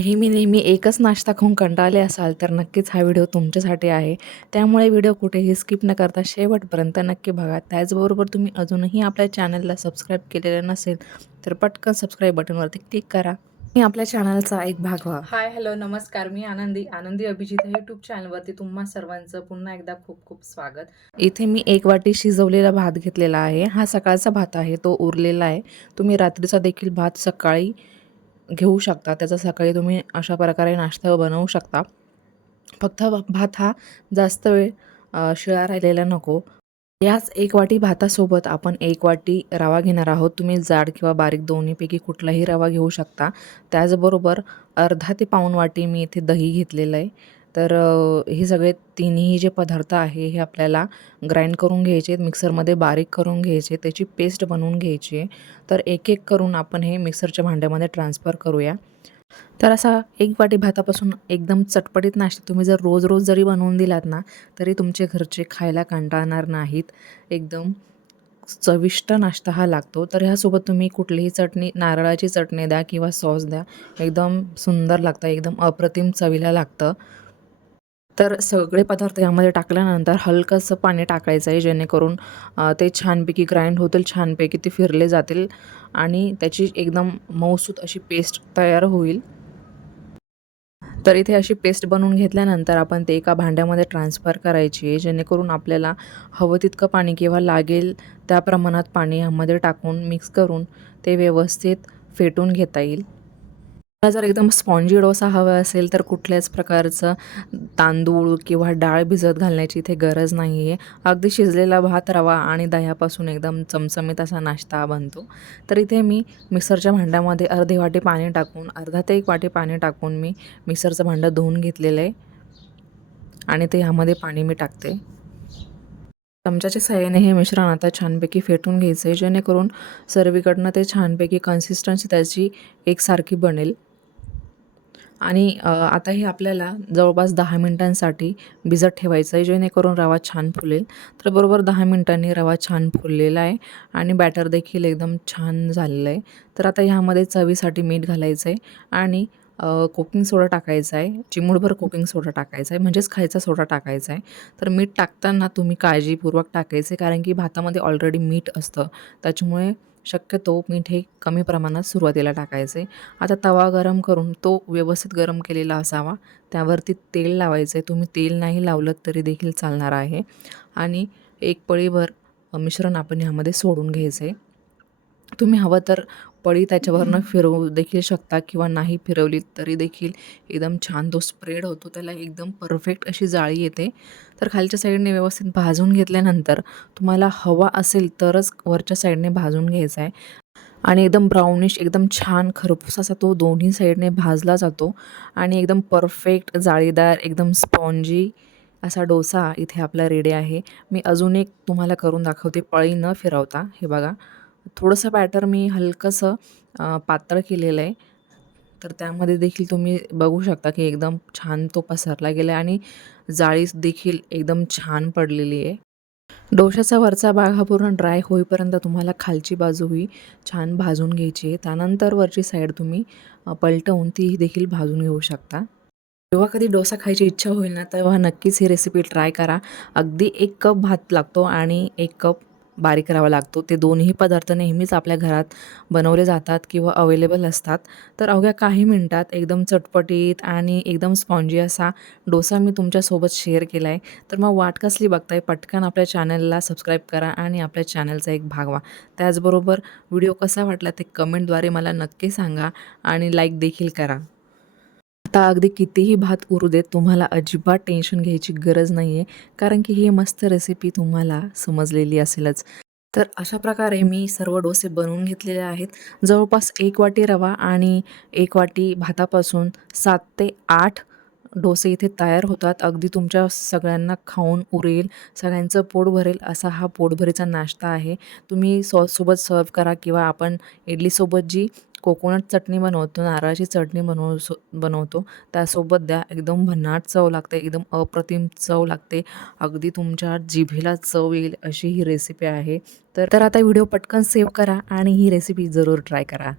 नेहमी नेहमी एकच नाश्ता खाऊन कंटाळले असाल तर नक्कीच हा व्हिडिओ तुमच्यासाठी आहे. त्यामुळे व्हिडिओ कुठेही स्किप न करता शेवटपर्यंत नक्की बघा. त्याचबरोबर तुम्ही अजूनही आपल्या चॅनलला सबस्क्राईब केलेलं नसेल तर पटकन सबस्क्राईब बटनवरती क्लिक करा. मी आपल्या चॅनलचा एक भाग व्हा. हाय हॅलो नमस्कार. मी आनंदी आनंदी अभिजित यूट्यूब चॅनलवरती तुम्हा सर्वांचं पुन्हा एकदा खूप खूप स्वागत. इथे मी एक वाटी शिजवलेला भात घेतलेला आहे. हा सकाळचा भात आहे तो उरलेला आहे. तुम्ही रात्रीचा देखील भात सकाळी घेऊ शकता. त्याचा सकाळी तुम्ही अशा प्रकारे नाश्ता बनवू शकता. फक्त भात हा जास्त वेळ शिळा राहिलेला नको. याच एक वाटी भातासोबत आपण एक वाटी रवा घेणार आहोत. तुम्ही जाड किंवा बारीक दोन्हीपैकी कुठलाही रवा घेऊ शकता. त्याचबरोबर अर्धा ते पाऊण वाटी मी इथे दही घेतलेलं आहे. तर हे सगळे तिन्ही जे पदार्थ आहे हे आपल्याला ग्राइंड करून घ्यायचे मिक्सरमध्ये बारीक करून घ्यायचे त्याची पेस्ट बनवून घ्यायची. आहे तर एक एक करून आपण हे मिक्सरच्या भांड्यामध्ये ट्रान्सफर करूया. तर असा एक वाटी भातापासून एकदम चटपटीत नाश्ता तुम्ही जर रोज रोज जरी बनवून दिलात ना तरी तुमचे घरचे खायला कंटाळणार नाहीत. एकदम चविष्ट नाश्ता हा लागतो. तर ह्यासोबत तुम्ही कुठलीही चटणी नारळाची चटणी द्या किंवा सॉस द्या. एकदम सुंदर लागतं एकदम अप्रतिम चवीला लागतं. तर सगळे पदार्थ यामध्ये टाकल्यानंतर हलकंसं पाणी टाकायचं आहे जेणेकरून ते छानपैकी ग्राइंड होतील छानपैकी ते फिरले जातील आणि त्याची एकदम मऊसूत अशी पेस्ट तयार होईल. तर इथे अशी पेस्ट बनवून घेतल्यानंतर आपण ते एका भांड्यामध्ये ट्रान्सफर करायची आहे जेणेकरून आपल्याला हवं तितकं पाणी किंवा लागेल त्या प्रमाणात पाणी यामध्ये टाकून मिक्स करून ते व्यवस्थित फेटून घेता येईल. मला जर एकदम स्पॉन्जी डोसा हवा असेल तर कुठल्याच प्रकारचं तांदूळ किंवा डाळ भिजत घालण्याची इथे गरज नाही आहे अगदी शिजलेला भात रवा आणि दह्यापासून एकदम चमचमीत असा नाश्ता बनतो. तर इथे मी मिक्सरच्या भांड्यामध्ये अर्धे वाटी पाणी टाकून अर्धा ते एक वाटी पाणी टाकून मी मिक्सरचं भांडं धुवून घेतलेलं आहे. आणि ते ह्यामध्ये पाणी मी टाकते. चमच्याच्या सहाय्याने हे मिश्रण आता छानपैकी फेटून घ्यायचं आहे जेणेकरून सर्वीकडनं ते छानपैकी कन्सिस्टन्सी त्याची एकसारखी बनेल. आणि आता हे आपल्याला जवळपास दहा मिनटांसाठी भिजत ठेवायचं आहे जेणेकरून रवा छान फुलेल. तर बरोबर दहा मिनटांनी रवा छान फुललेला आहे आणि बॅटर देखील एकदम छान झालेलं आहे. तर आता ह्यामध्ये चवीसाठी मीठ घालायचं आहे आणि कुकिंग सोडा टाकायचा आहे. चिमूटभर कुकिंग सोडा टाकायचा आहे. म्हणजेच खायचा सोडा टाकायचा आहे. तर मीठ टाकताना तुम्ही काळजीपूर्वक टाकायचे कारण की भातामध्ये ऑलरेडी मीठ असतं. त्याच्यामुळे शक्यतो मीठ हे कमी प्रमाणात सुरुवातीला टाकायचे. आता तवा गरम करून तो व्यवस्थित गरम केलेला असावा. त्यावरती तेल लावायचं आहे. तुम्ही तेल नाही लावलं तरी देखील चालणार आहे. आणि एक पळीभर मिश्रण आपण ह्यामध्ये सोडून घ्यायचं आहे. तुम्ही हवं तर पळी त्याच्यावरनं फिरवू देखील शकता किंवा नाही फिरवली तरी देखील एकदम छान तो स्प्रेड होतो. त्याला एकदम परफेक्ट अशी जाळी येते. तर खालच्या साईडने व्यवस्थित भाजून घेतल्यानंतर तुम्हाला हवा असेल तरच वरच्या साईडने भाजून घ्यायचा आहे. आणि एकदम ब्राउनिश एकदम छान खरपूस असा तो दोन्ही साईडने भाजला जातो. आणि एकदम परफेक्ट जाळीदार एकदम स्पॉन्जी असा डोसा इथे आपला रेडी आहे. मी अजून एक तुम्हाला करून दाखवते. पळी न फिरवता. हे बघा. थोडंसं बॅटर मी हलकंसं पातळ केलेलं आहे. तर त्यामध्ये देखील तुम्ही बघू शकता की एकदम छान तो पसरला गेला आहे आणि जाळी देखील एकदम छान पडलेली आहे. डोशाचा वरचा भाग हा पूर्ण ड्राय होईपर्यंत तुम्हाला खालची बाजूही छान भाजून घ्यायची आहे. त्यानंतर वरची साईड तुम्ही पलटवून ती देखील भाजून घेऊ शकता. जेव्हा कधी डोसा खायची इच्छा होईल ना तेव्हा नक्कीच ही रेसिपी ट्राय करा. अगदी एक कप भात लागतो आणि एक कप बारीक करावा लागतो. ते दोन्ही पदार्थ नेहमीच आपल्या घरात बनवले जातात किंवा अवेलेबल असतात. तर अवघ्या काही मिनटात एकदम चटपटीत आणि एकदम स्पॉन्जी असा डोसा मी तुमच्यासोबत शेअर केला आहे तर मग वाट कसली बघताय पटकन आपल्या चॅनलला सबस्क्राईब करा आणि आपल्या चॅनलचा एक भाग व्हा. त्याचबरोबर व्हिडिओ कसा वाटला ते कमेंटद्वारे मला नक्की सांगा आणि लाईक देखील करा. आता अगदी कितीही भात उरू देत तुम्हाला अजिबात टेन्शन घ्यायची गरज नाही आहे कारण की ही मस्त रेसिपी तुम्हाला समजलेली असेलच. तर अशा प्रकारे मी सर्व डोसे बनवून घेतलेले आहेत. जवळपास एक वाटी रवा आणि एक वाटी भातापासून सात ते आठ डोसे इथे तयार होतात. अगदी तुमच्या सगळ्यांना खाऊन उरेल सगळ्यांचं पोट भरेल असा हा पोटभरीचा नाश्ता आहे. तुम्ही सॉससोबत सर्व करा किंवा आपण इडलीसोबत जी कोकोनट चटणी बनवतो नारळाची चटणी बनव सो बनवतो. त्यासोबत द्या एकदम भन्नाट चव लागते एकदम अप्रतिम चव लागते. अगदी तुमच्या जिभेला चव येईल अशी ही रेसिपी आहे. तर तर आता व्हिडिओ पटकन सेव्ह करा आणि ही रेसिपी जरूर ट्राय करा.